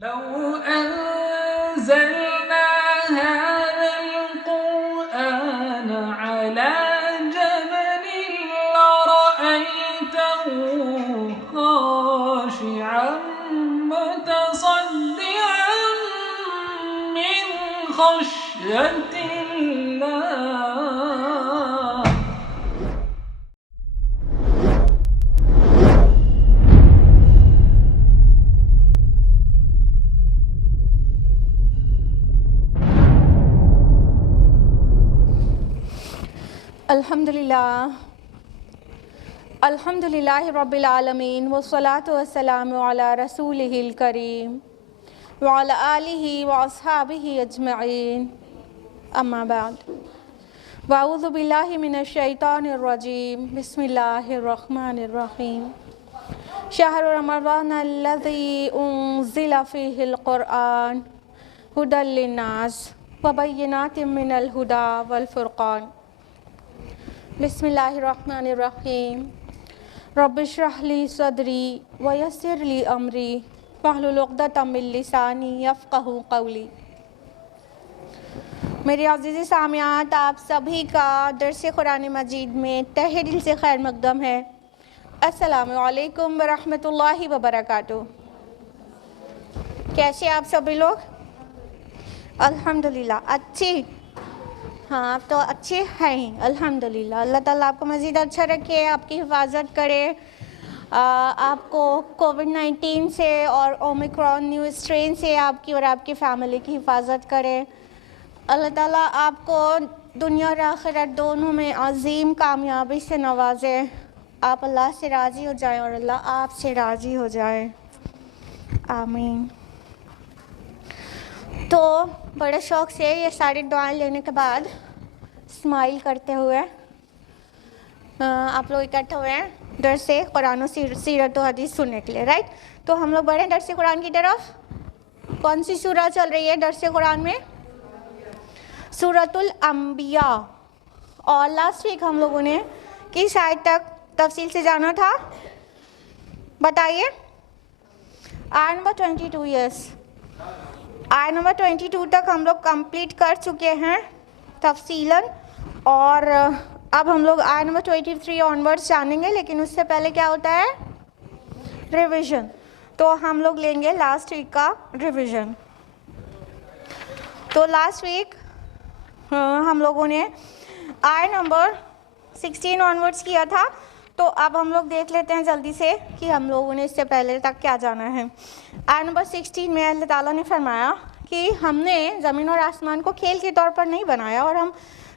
لو أنزلنا هذا القرآن على جبل لرأيته خاشعا متصدعا من خشية الله. الحمدللہ رب العالمین والصلاة والسلام علی رسولہ الکریم وعلی آلہ واصحابہ اجمعین اما بعد واعوذ باللہ من الشیطان الرجیم بسم اللہ الرحمن الرحیم شہر رمضان الذی انزل فیہ القرآن ھدی للناس وبینات من الھدی والفرقان بسم اللہ الرحمن الرحیم رب اشرح لی صدری ویسر لی امری واحلل عقدۃ من لسانی یفقہوا قولی. میری عزیزی سامعات، آپ سبھی کا درس قرآن مجید میں تہہ دل سے خیر مقدم ہے. السلام علیکم ورحمۃ اللہ وبرکاتہ. کیسے آپ سبھی لوگ؟ الحمدللہ اچھی. ہاں، آپ تو اچھے ہیں الحمدللہ. اللہ تعالیٰ آپ کو مزید اچھا رکھے، آپ کی حفاظت کرے، آپ کو کووڈ-19 سے اور اومیکرون نیو اسٹرین سے آپ کی اور آپ کی فیملی کی حفاظت کرے. اللہ تعالیٰ آپ کو دنیا اور آخرت دونوں میں عظیم کامیابی سے نوازے. آپ اللہ سے راضی ہو جائیں اور اللہ آپ سے راضی ہو جائے. آمین. تو بڑے شوق سے یہ ساری دعائیں لینے کے بعد اسمائل کرتے ہوئے آپ لوگ اکٹھے ہوئے ہیں درس قرآن و سیرت و حدیث سننے کے لیے، رائٹ؟ تو ہم لوگ بڑھیں درس قرآن کی طرف. کون سی سورہ چل رہی ہے درس قرآن میں؟ سورۃ الانبیاء. اور لاسٹ ویک ہم لوگوں نے کس آیت تک تفصیل سے جانا تھا؟ بتائیے. آیت نمبر 22. یس، آیت نمبر 22 تک ہم لوگ کمپلیٹ کر چکے ہیں تفصیلاً، اور اب ہم لوگ آیت نمبر 23 آنورڈس جانیں گے. لیکن اس سے پہلے کیا ہوتا ہے؟ ریویژن. تو ہم لوگ لیں گے لاسٹ ویک کا ریویژن. تو لاسٹ ویک ہم لوگوں نے آیت نمبر 16 آنورڈس کیا تھا. تو اب ہم لوگ دیکھ لیتے ہیں جلدی سے کہ ہم لوگوں نے اس سے پہلے تک کیا جانا ہے. آیت نمبر 16 میں اللہ تعالیٰ نے فرمایا کہ ہم نے زمین اور آسمان کو کھیل کے طور پر نہیں بنایا، اور ہم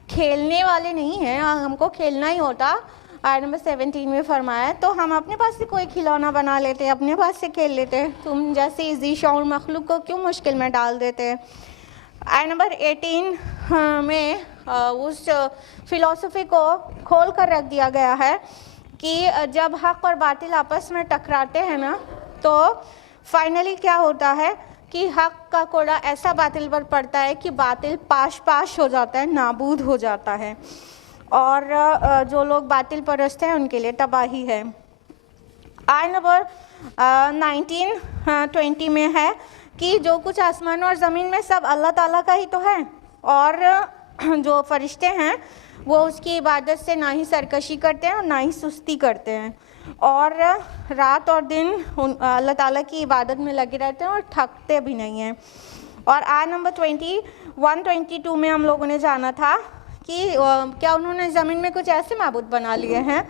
کھیلنے والے نہیں ہیں، ہم کو کھیلنا ہی ہوتا. آیت نمبر 17 میں فرمایا تو ہم اپنے پاس سے کوئی کھلونا بنا لیتے، اپنے پاس سے کھیل لیتے. تم جیسے ذی شعور مخلوق کو کیوں مشکل میں ڈال دیتے. آیت نمبر 18 میں اس فلسفی کو کھول کر رکھ دیا گیا ہے کہ جب حق اور باطل آپس میں ٹکراتے ہیں نا، تو فائنلی کیا ہوتا ہے کہ حق کا کوڑا ایسا باطل پر پڑتا ہے کہ باطل پاش پاش ہو جاتا ہے، نابود ہو جاتا ہے، اور جو لوگ باطل پرست ہیں ان کے لیے تباہی ہے. آیت نمبر 19-20 میں ہے کہ جو کچھ آسمان اور زمین میں سب اللہ تعالیٰ کا ہی تو ہے، اور جو فرشتے ہیں وہ اس کی عبادت سے نہ ہی سرکشی کرتے ہیں اور نہ ہی سستی کرتے ہیں، اور رات اور دن اللہ تعالیٰ کی عبادت میں لگے رہتے ہیں اور تھکتے بھی نہیں ہیں. اور آیت نمبر 21-22 میں ہم لوگوں نے جانا تھا کہ کیا انہوں نے زمین میں کچھ ایسے معبود بنا لیے ہیں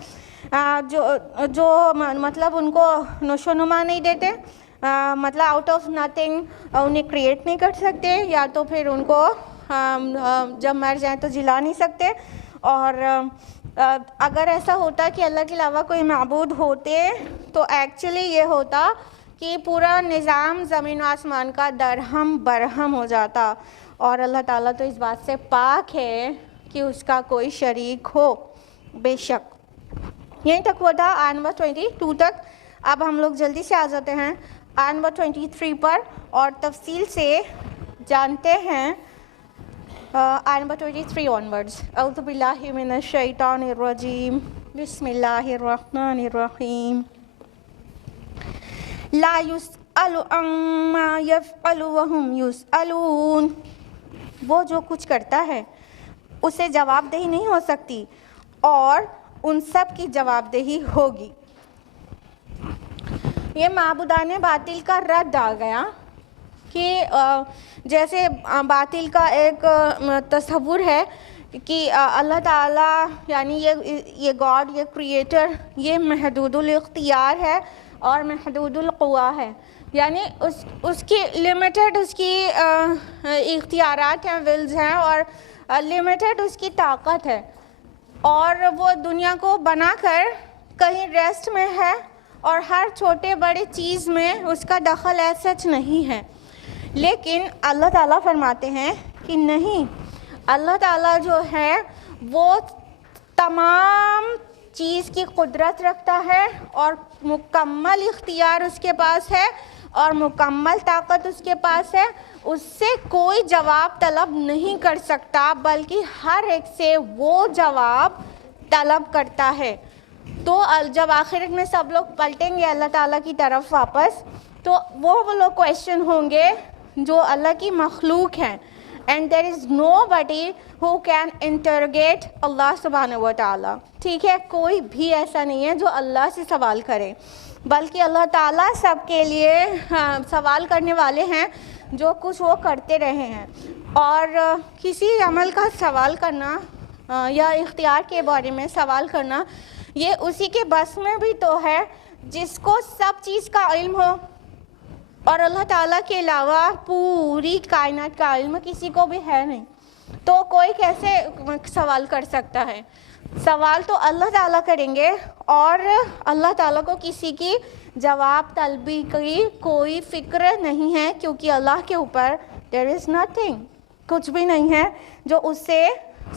جو مطلب ان کو نشو و نما نہیں دیتے، مطلب آؤٹ آف نتھنگ انہیں کریٹ نہیں کر سکتے، یا تو پھر ان کو جب مر جائیں تو جلا نہیں سکتے. اور اگر ایسا ہوتا کہ اللہ کے علاوہ کوئی معبود ہوتے تو ایکچولی یہ ہوتا کہ پورا نظام زمین و آسمان کا درہم برہم ہو جاتا، اور اللہ تعالیٰ تو اس بات سے پاک ہے کہ اس کا کوئی شریک ہو. بے شک. یہیں تک ہوا تھا آیت نمبر 22 تک. اب ہم لوگ جلدی سے آ جاتے ہیں آیت نمبر 23 پر اور تفصیل سے جانتے ہیں آیت نمبر 23 آنورڈز. اعوذ باللہ من الشیطان الرجیم بسم اللہ الرحمن الرحیم. لا يسأل عما يفعل وهم يسألون، وہ جو کچھ کرتا ہے اسے جواب دہی نہیں ہو سکتی اور ان سب کی جواب دہی ہوگی۔ یہ معبودان باطل کا رد آ گیا کہ جیسے باطل کا ایک تصور ہے کہ اللہ تعالیٰ یعنی یہ گاڈ، یہ کریٹر، یہ محدود الاختیار ہے اور محدود القوا ہے، یعنی اس کی لمیٹڈ اس کی اختیارات ہیں، ولز ہیں، اور لمیٹڈ اس کی طاقت ہے، اور وہ دنیا کو بنا کر کہیں ریسٹ میں ہے اور ہر چھوٹے بڑے چیز میں اس کا دخل سچ نہیں ہے۔ لیکن اللہ تعالیٰ فرماتے ہیں کہ نہیں، اللہ تعالیٰ جو ہے وہ تمام چیز کی قدرت رکھتا ہے اور مکمل اختیار اس کے پاس ہے اور مکمل طاقت اس کے پاس ہے، اس سے کوئی جواب طلب نہیں کر سکتا بلکہ ہر ایک سے وہ جواب طلب کرتا ہے۔ تو جب آخرت میں سب لوگ پلٹیں گے اللہ تعالیٰ کی طرف واپس، تو وہ لوگ کویشچن ہوں گے جو اللہ کی مخلوق ہیں، and there is nobody who can interrogate اللہ سبحانہ و تعالیٰ، ٹھیک ہے، کوئی بھی ایسا نہیں ہے جو اللہ سے سوال کرے، بلکہ اللہ تعالیٰ سب کے لیے سوال کرنے والے ہیں جو کچھ وہ کرتے رہے ہیں۔ اور کسی عمل کا سوال کرنا یا اختیار کے بارے میں سوال کرنا، یہ اسی کے بس میں بھی تو ہے جس کو سب چیز کا علم ہو، اور اللہ تعالیٰ کے علاوہ پوری کائنات کا علم کسی کو بھی ہے نہیں، تو کوئی کیسے سوال کر سکتا ہے؟ سوال تو اللہ تعالیٰ کریں گے، اور اللہ تعالیٰ کو کسی کی جواب طلبی کی کوئی فکر نہیں ہے، کیونکہ اللہ کے اوپر there is nothing، کچھ بھی نہیں ہے جو اس سے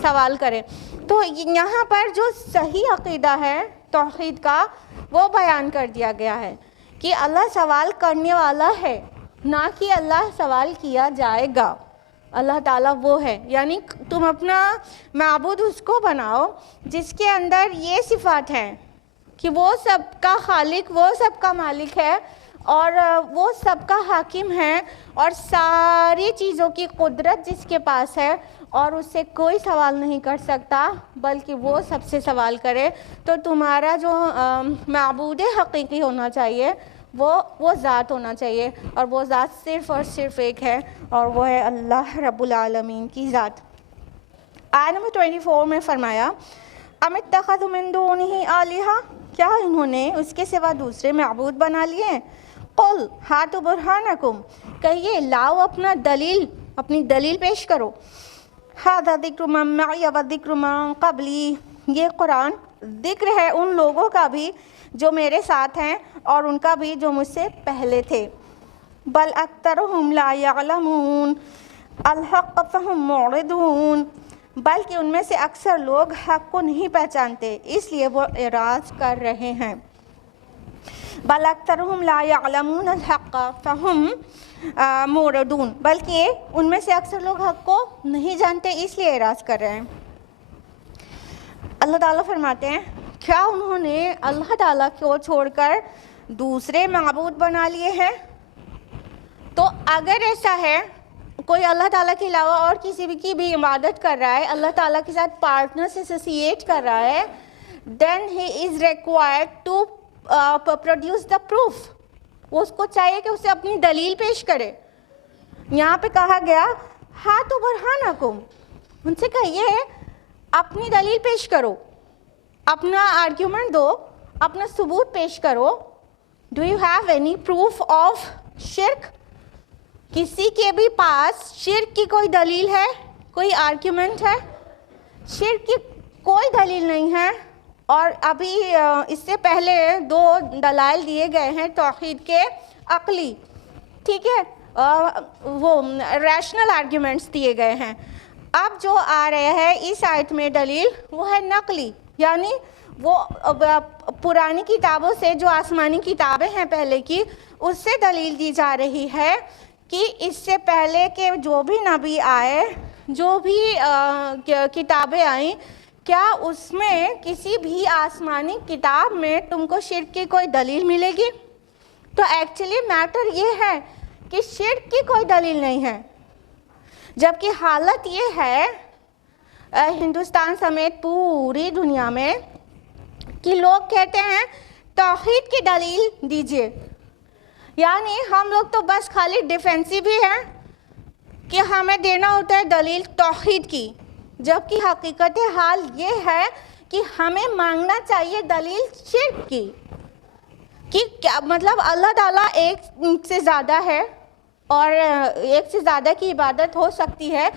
سوال کرے۔ تو یہاں پر جو صحیح عقیدہ ہے توحید کا وہ بیان کر دیا گیا ہے کہ اللہ سوال کرنے والا ہے، نہ کہ اللہ سوال کیا جائے گا۔ اللہ تعالیٰ وہ ہے، یعنی تم اپنا معبود اس کو بناؤ جس کے اندر یہ صفات ہیں کہ وہ سب کا خالق، وہ سب کا مالک ہے، اور وہ سب کا حاکم ہے، اور ساری چیزوں کی قدرت جس کے پاس ہے، اور اس سے کوئی سوال نہیں کر سکتا بلکہ وہ سب سے سوال کرے۔ تو تمہارا جو معبود حقیقی ہونا چاہیے وہ ذات ہونا چاہیے، اور وہ ذات صرف اور صرف ایک ہے، اور وہ ہے اللہ رب العالمین کی ذات۔ آیت نمبر 24 میں فرمایا ام اتخذوا من دونہ آلہہ، کیا انہوں نے اس کے سوا دوسرے معبود بنا لیے؟ قل ہاتوا برہانکم، کہیے لاؤ اپنی دلیل پیش کرو۔ ھذا ذکر من معی و ذکر من قبلی، یہ قرآن ذکر ہے ان لوگوں کا بھی جو میرے ساتھ ہیں اور ان کا بھی جو مجھ سے پہلے تھے۔ بل اکثرهم لا یعلمون الحق فهم معرضون، بلکہ ان میں سے اکثر لوگ حق کو نہیں پہچانتے اس لیے وہ اعراض کر رہے ہیں۔ بل اکثرهم لا يعلمون الحق فهم معرضون، بلکہ ان میں سے اکثر لوگ حق کو نہیں جانتے اس لیے اعراض کر رہے ہیں۔ اللہ تعالیٰ فرماتے ہیں کیا انہوں نے اللہ تعالیٰ کو چھوڑ کر دوسرے معبود بنا لیے ہیں؟ تو اگر ایسا ہے کوئی اللہ تعالیٰ کے علاوہ اور کسی کی بھی عبادت کر رہا ہے، اللہ تعالیٰ کے ساتھ پارٹنرز ایسوسیٹ کر رہا ہے، then he is required to produce the proof، وہ اس کو چاہیے کہ اسے اپنی دلیل پیش کرے۔ یہاں پہ کہا گیا ہاتوا برہانکم، ان سے کہیے اپنی دلیل پیش کرو، اپنا آرگیومنٹ دو، اپنا ثبوت پیش کرو۔ Do you have any proof of شرک؟ کسی کے بھی پاس شرک کی کوئی دلیل ہے، کوئی آرگیومنٹ ہے؟ شرک کی کوئی دلیل نہیں ہے، اور ابھی اس سے پہلے 2 دلائل دیے گئے ہیں توحید کے عقلی، ٹھیک ہے، وہ ریشنل آرگیومنٹس دیے گئے ہیں۔ اب جو آ رہے ہیں اس آیت میں دلیل وہ ہے نقلی، یعنی وہ پرانی کتابوں سے جو آسمانی کتابیں ہیں پہلے کی، اس سے دلیل دی جا رہی ہے کہ اس سے پہلے کے جو بھی نبی آئے، جو بھی کتابیں آئیں، کیا اس میں کسی بھی آسمانی کتاب میں تم کو شرک کی کوئی دلیل ملے گی؟ تو ایکچولی میٹر یہ ہے کہ شرک کی کوئی دلیل نہیں ہے، جبکہ حالت یہ ہے ہندوستان سمیت پوری دنیا میں کہ لوگ کہتے ہیں توحید کی دلیل دیجیے، یعنی ہم لوگ تو بس خالی ڈیفینسو ہی ہیں کہ ہمیں دینا ہوتا ہے دلیل توحید کی، جبکہ حقیقت حال یہ ہے کہ ہمیں مانگنا چاہیے دلیل شرک کی، کہ کیا مطلب اللہ تعالیٰ ایک سے زیادہ ہے اور ایک سے زیادہ کی عبادت ہو سکتی ہے،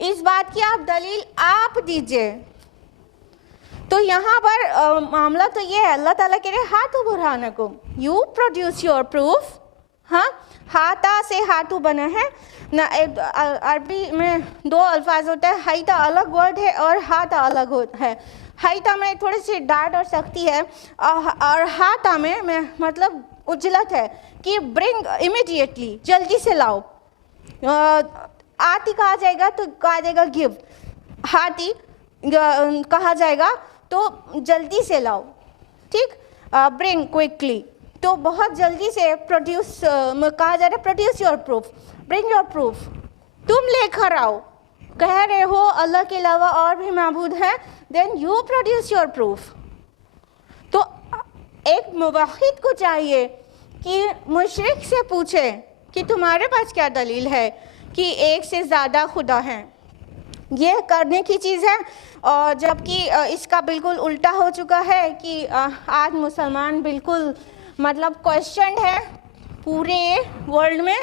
اس بات کی آپ دلیل آپ دیجئے۔ تو یہاں پر معاملہ تو یہ ہے، اللہ تعالیٰ کہہ رہے ہاتھو برہانکم، یو پروڈیوس یور پروف۔ ہاں، ہاتھا سے ہاتھو بنا ہے، عربی میں دو الفاظ ہوتا ہے، ہائتا الگ ورڈ ہے اور ہاتھا الگ ہے۔ ہائتا میں تھوڑی سی ڈانٹ اور سختی ہے، اور ہاتھا میں مطلب اجلت ہے کہ برنگ امیڈیٹلی، جلدی سے لاؤ۔ آتی کہا جائے گا تو کہا جائے گا گیو، ہاتھی کہا جائے گا تو جلدی سے لاؤ، ٹھیک، برنگ کوئکلی، تو بہت جلدی سے پروڈیوس کہا جا رہا ہے، produce your proof, bring your proof, تم لے کر آؤ، کہہ رہے ہو اللہ کے علاوہ اور بھی معبود ہیں، then you produce your proof. تو ایک موحد کو چاہیے کہ مشرک سے پوچھے کہ تمہارے پاس کیا دلیل ہے کہ ایک سے زیادہ خدا ہیں، یہ کرنے کی چیز ہے۔ اور جبکہ اس کا بالکل الٹا ہو چکا ہے کہ آج مسلمان بالکل مطلب کویسچنڈ ہے پورے ورلڈ میں،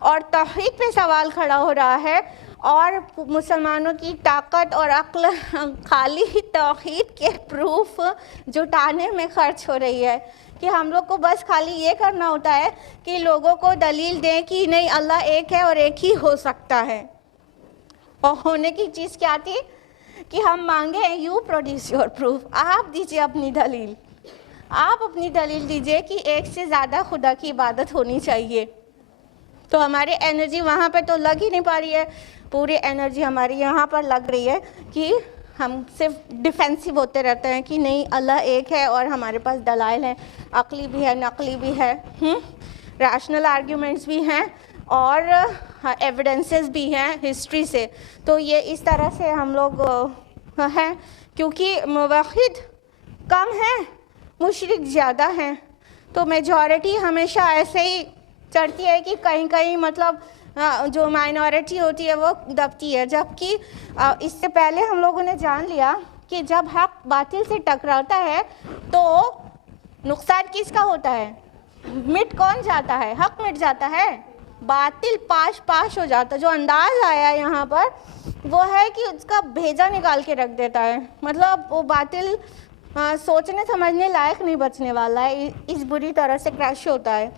اور توحید پہ سوال کھڑا ہو رہا ہے، اور مسلمانوں کی طاقت اور عقل خالی توحید کے پروف جٹانے میں خرچ ہو رہی ہے، کہ ہم لوگ کو بس خالی یہ کرنا ہوتا ہے کہ لوگوں کو دلیل دیں کہ نہیں اللہ ایک ہے اور ایک ہی ہو سکتا ہے۔ اور ہونے کی چیز کیا تھی کہ ہم مانگیں یو پروڈیوس یور پروف، آپ دیجئے اپنی دلیل، آپ اپنی دلیل دیجئے کہ ایک سے زیادہ خدا کی عبادت ہونی چاہیے۔ تو ہماری انرجی وہاں پہ تو لگ ہی نہیں پا رہی ہے، پوری انرجی ہماری یہاں پر لگ رہی ہے کہ ہم صرف ڈیفینسو ہوتے رہتے ہیں کہ نہیں اللہ ایک ہے، اور ہمارے پاس دلائل ہیں، عقلی بھی ہے، نقلی بھی ہے، ریشنل آرگیومنٹس بھی ہیں، اور ایویڈنسز بھی ہیں ہسٹری سے۔ تو یہ اس طرح سے ہم لوگ ہیں، کیونکہ موحد کم ہیں، مشرک زیادہ ہیں، تو میجورٹی ہمیشہ ایسے ہی چڑھتی ہے کہ کہیں کہیں مطلب جو مائنورٹی ہوتی ہے وہ دبتی ہے۔ جبکہ اس سے پہلے ہم لوگوں نے جان لیا کہ جب حق باطل سے ٹکراتا ہے تو نقصان کس کا ہوتا ہے؟ مٹ کون جاتا ہے؟ حق مٹ جاتا ہے، باطل پاش ہو جاتا ہے۔ جو انداز آیا ہے یہاں پر وہ ہے کہ اس کا بھیجا نکال کے رکھ دیتا ہے، مطلب وہ باطل سوچنے سمجھنے لائق نہیں بچنے والا ہے، اس بری طرح سے کریش ہوتا ہے۔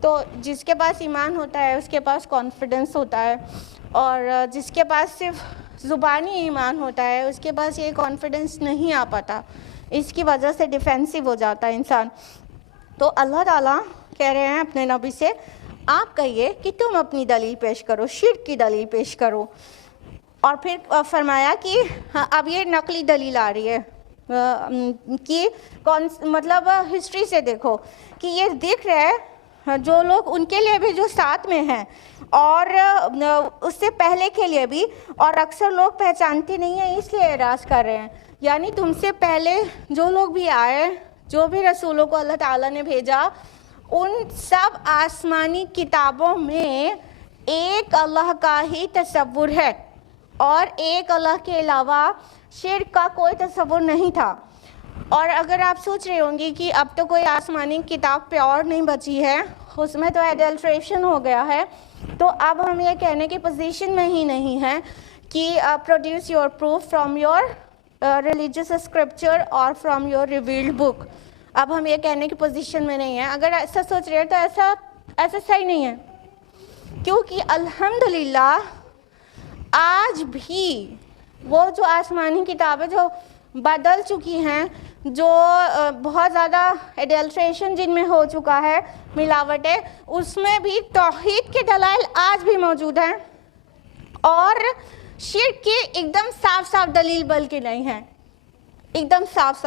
تو جس کے پاس ایمان ہوتا ہے اس کے پاس کانفیڈنس ہوتا ہے، اور جس کے پاس صرف زبانی ایمان ہوتا ہے اس کے پاس یہ کانفیڈنس نہیں آ پاتا، اس کی وجہ سے ڈیفینسو ہو جاتا ہے انسان۔ تو اللہ تعالیٰ کہہ رہے ہیں اپنے نبی سے، آپ کہیے کہ تم اپنی دلیل پیش کرو، شرک کی دلیل پیش کرو۔ اور پھر فرمایا کہ اب یہ نقلی دلیل آ رہی ہے کہ مطلب ہسٹری سے دیکھو کہ یہ دکھ رہا ہے جو لوگ ان کے لیے بھی جو ساتھ میں ہیں، اور اس سے پہلے کے لیے بھی، اور اکثر لوگ پہچانتے نہیں ہیں اس لیے اعراض کر رہے ہیں، یعنی تم سے پہلے جو لوگ بھی آئے، جو بھی رسولوں کو اللہ تعالیٰ نے بھیجا، ان سب آسمانی کتابوں میں ایک اللہ کا ہی تصور ہے، اور ایک اللہ کے علاوہ شرک کا کوئی تصور نہیں تھا۔ اور اگر آپ سوچ رہے ہوں گی کہ اب تو کوئی آسمانی کتاب پیور نہیں بچی ہے، اس میں تو ایڈلٹریشن ہو گیا ہے، تو اب ہم یہ کہنے کی پوزیشن میں ہی نہیں ہیں کہ produce your proof from your religious scripture اور فرام یور ریویلڈ بک۔ اب ہم یہ کہنے کی پوزیشن میں نہیں ہیں۔ اگر ایسا سوچ رہے ہیں تو ایسا صحیح نہیں ہے، کیونکہ الحمدللہ آج بھی وہ جو آسمانی کتابیں جو بدل چکی ہیں، جو بہت زیادہ ایڈلٹریشن جن میں ہو چکا ہے، ملاوٹیں، اس میں بھی توحید کے دلائل آج بھی موجود ہیں، اور شرک کی ایک دم صاف دلیل بلکہ نہیں ہے، ایک دم صاف۔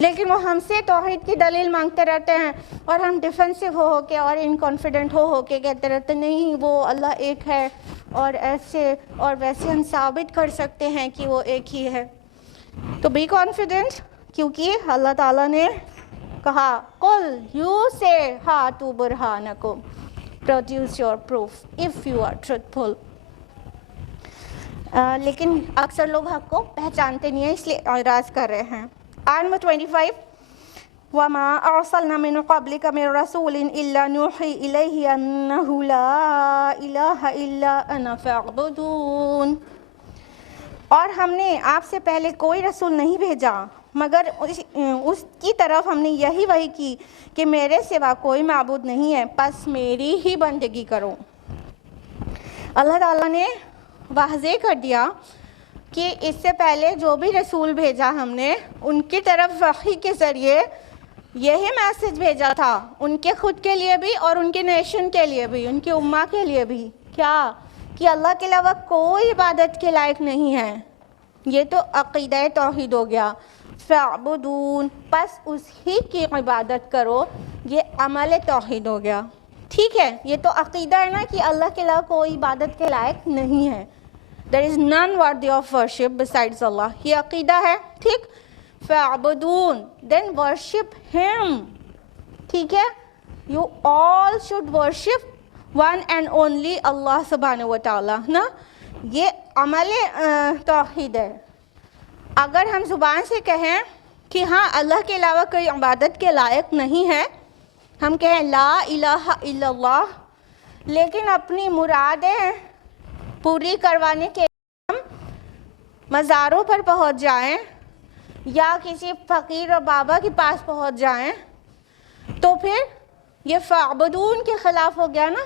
لیکن وہ ہم سے توحید کی دلیل مانگتے رہتے ہیں اور ہم ڈیفینسو ہو کے اور انکانفیڈنٹ ہو کے کہتے رہتے نہیں وہ اللہ ایک ہے اور ایسے اور ویسے ہم ثابت کر سکتے ہیں کہ وہ ایک ہی ہے. تو بی کانفیڈنٹ، کیونکہ اللہ تعالیٰ نے کہا قل یو سے ہاتو برہانکم produce your proof if you are truthful. لیکن اکثر لوگ حق کو پہچانتے نہیں ہیں، اس لیے اعراض کر رہے ہیں. آیت نمبر 25 وَمَا أَرْسَلْنَا مِن قَبْلِكَ مِن رَّسُولٍ إِلَّا نُوحِي إِلَيْهِ أَنَّهُ لَا إِلَٰهَ إِلَّا أَنَا فَاعْبُدُونِ. اور ہم نے آپ سے پہلے کوئی رسول نہیں بھیجا مگر اس کی طرف ہم نے یہی وحی کی کہ میرے سوا کوئی معبود نہیں ہے، پس میری ہی بندگی کرو. اللہ تعالیٰ نے واضح کر دیا کہ اس سے پہلے جو بھی رسول بھیجا ہم نے ان کی طرف وحی کے ذریعے یہی میسج بھیجا تھا، ان کے خود کے لیے بھی اور ان کے نیشن کے لیے بھی، ان کی امہ کے لیے بھی. کیا کہ اللہ کے علاوہ کوئی عبادت کے لائق نہیں ہے. یہ تو عقیدہ توحید ہو گیا. فَاعْبُدُونَ پس اسی کی عبادت کرو، یہ عمل توحید ہو گیا. ٹھیک ہے، یہ تو عقیدہ ہے نا کہ اللہ کے علاوہ کوئی عبادت کے لائق نہیں ہے. There is none worthy of worship besides Allah. یہ عقیدہ ہے. ٹھیک. فَاعْبُدُونَ then worship him. ٹھیک ہے. You all should worship one and only Allah subhanahu wa ta'ala. نا یہ عمل توحید ہے. اگر ہم زبان سے کہیں کہ ہاں اللہ کے علاوہ کوئی عبادت کے لائق نہیں ہے، ہم کہیں لا الہ الا اللہ، لیکن اپنی مرادیں پوری کروانے کے لیے ہم مزاروں پر پہنچ جائیں یا کسی فقیر اور بابا کے پاس پہنچ جائیں تو پھر یہ فاعبدون کے خلاف ہو گیا نا.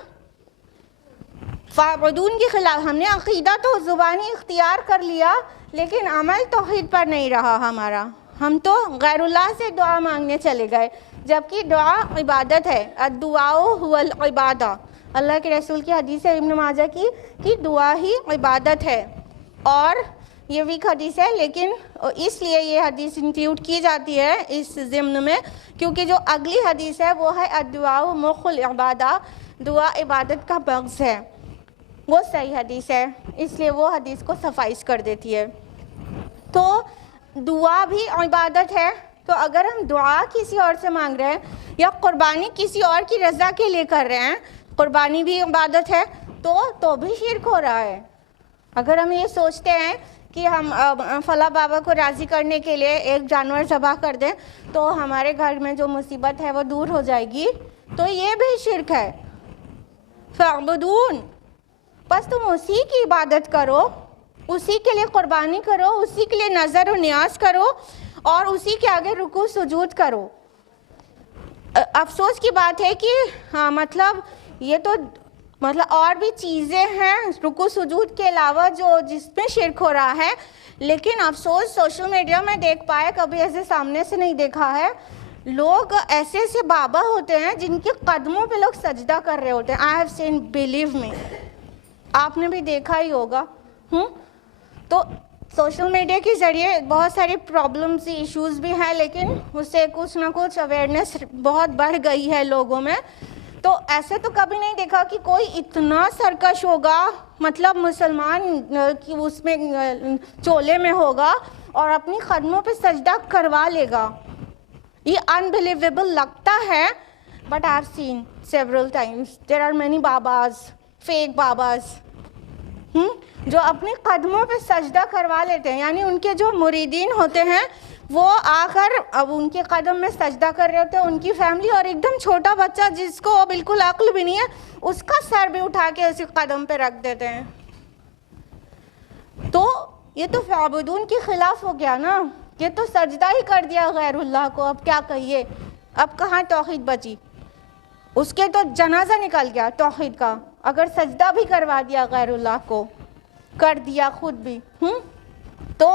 فاعبدون کے خلاف. ہم نے عقیدہ تو زبانی اختیار کر لیا لیکن عمل توحید پر نہیں رہا ہمارا. ہم تو غیر اللہ سے دعا مانگنے چلے گئے، جبکہ دعا عبادت ہے. الدعاء هو العبادہ. اللہ کے رسول کی حدیث ہے ابن ماجہ کی کہ دعا ہی عبادت ہے. اور یہ ویک حدیث ہے لیکن اس لیے یہ حدیث انکلیوڈ کی جاتی ہے اس ضمن میں کیونکہ جو اگلی حدیث ہے وہ ہے الدعاء مخ العبادہ، دعا عبادت کا مغز ہے. وہ صحیح حدیث ہے، اس لیے وہ حدیث کو سفائز کر دیتی ہے. تو دعا بھی عبادت ہے. تو اگر ہم دعا کسی اور سے مانگ رہے ہیں یا قربانی کسی اور کی رضا کے لیے کر رہے ہیں، قربانی بھی عبادت ہے، تو بھی شرک ہو رہا ہے. اگر ہم یہ سوچتے ہیں کہ ہم فلاں بابا کو راضی کرنے کے لیے ایک جانور ذبح کر دیں تو ہمارے گھر میں جو مصیبت ہے وہ دور ہو جائے گی، تو یہ بھی شرک ہے. فَاعْبُدُونَ بس تم اسی کی عبادت کرو، اسی کے لیے قربانی کرو، اسی کے لیے نظر و نیاز کرو اور اسی کے آگے رکوع سجود کرو. افسوس کی بات ہے کہ ہاں یہ تو اور بھی چیزیں ہیں رکوع سجود کے علاوہ جس میں شرک ہو رہا ہے، لیکن افسوس سوشل میڈیا میں دیکھ پائے، کبھی ایسے سامنے سے نہیں دیکھا ہے. لوگ ایسے بابا ہوتے ہیں جن کے قدموں پہ لوگ سجدہ کر رہے ہوتے ہیں. I have seen, believe me. آپ نے بھی دیکھا ہی ہوگا. تو سوشل میڈیا کے ذریعے بہت ساری پرابلمز ایشوز بھی ہیں، لیکن اس سے کچھ نہ کچھ اویئرنیس بہت بڑھ گئی ہے لوگوں میں. تو ایسے تو کبھی نہیں دیکھا کہ کوئی اتنا سرکش ہوگا، مسلمان کی اس میں چولے میں ہوگا اور اپنی قدموں پہ سجدہ کروا لے گا. یہ unbelievable لگتا ہے. But I have seen several times. There are many babas, fake babas. جو اپنی قدموں پہ سجدہ کروا لیتے ہیں، یعنی ان کے جو مریدین ہوتے ہیں وہ آ کر اب ان کے قدم میں سجدہ کر رہے ہوتے ہیں، ان کی فیملی، اور ایک دم چھوٹا بچہ جس کو بالکل عقل بھی نہیں ہے اس کا سر بھی اٹھا کے اسی قدم پہ رکھ دیتے ہیں. تو یہ تو فاعبدون کے خلاف ہو گیا نا. یہ تو سجدہ ہی کر دیا غیر اللہ کو. اب کیا کہیے، اب کہاں توحید بچی؟ اس کے تو جنازہ نکل گیا توحید کا. اگر سجدہ بھی کروا دیا غیر اللہ کو، کر دیا خود بھی. تو